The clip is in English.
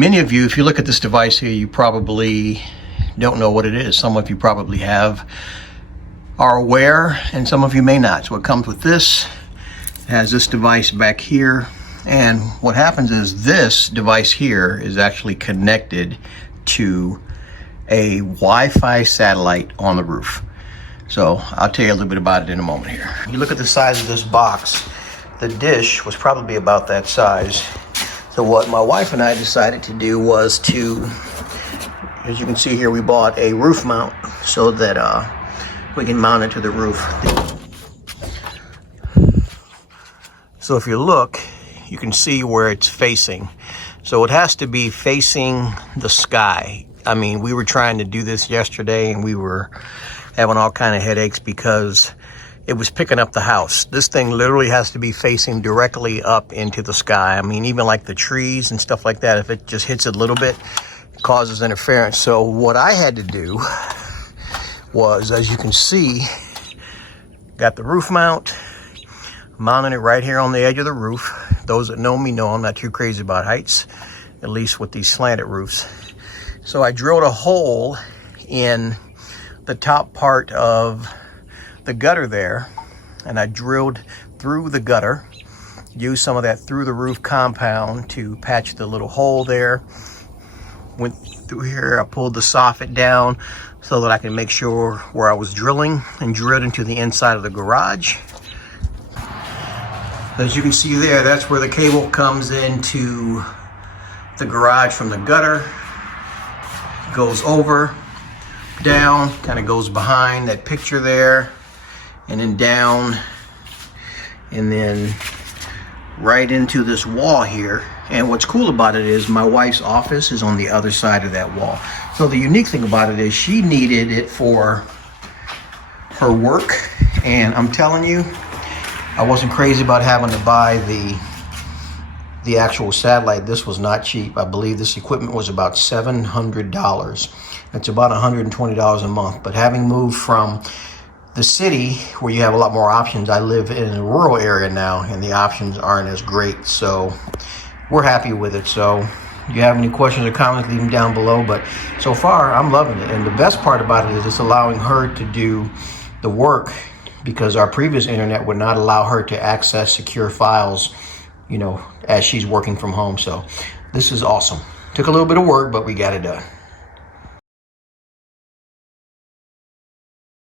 Many of you, if you look at this device here, you probably don't know what it is. Some of you probably are aware, and some of you may not. So it comes with this. It has this device back here, and what happens is this device here is actually connected to a Wi-Fi satellite on the roof. So I'll tell you a little bit about it in a moment here. You look at the size of this box. The dish was probably about that size. So what my wife and I decided to do was to, as you can see here, we bought a roof mount so that we can mount it to the roof. So if you look, you can see where it's facing. So it has to be facing the sky. I mean, we were trying to do this yesterday and we were having all kind of headaches because it was picking up the house. This thing literally has to be facing directly up into the sky. I mean, even like the trees and stuff like that, if it just hits it a little bit, it causes interference. So what I had to do was, as you can see, got the roof mount, mounting it right here on the edge of the roof. Those that know me know I'm not too crazy about heights, at least with these slanted roofs. So I drilled a hole in the top part of the gutter there, and I drilled through the gutter, used some of that through the roof compound to patch the little hole there. Went through here, I pulled the soffit down so that I can make sure where I was drilling, and drilled into the inside of the garage. As you can see there, that's where the cable comes into the garage from the gutter. Goes over, down, kind of goes behind that picture there, and then down, and then right into this wall here. And what's cool about it is my wife's office is on the other side of that wall. So the unique thing about it is she needed it for her work, and I'm telling you, I wasn't crazy about having to buy the actual satellite. This was not cheap. I believe this equipment was about $700. It's about $120 a month. But having moved from the city where you have a lot more options, I live in a rural area now and the options aren't as great. So we're happy with it. So if you have any questions or comments, leave them down below. But so far, I'm loving it. And the best part about it is it's allowing her to do the work, because our previous internet would not allow her to access secure files, you know, as she's working from home. So this is awesome. Took a little bit of work, but we got it done.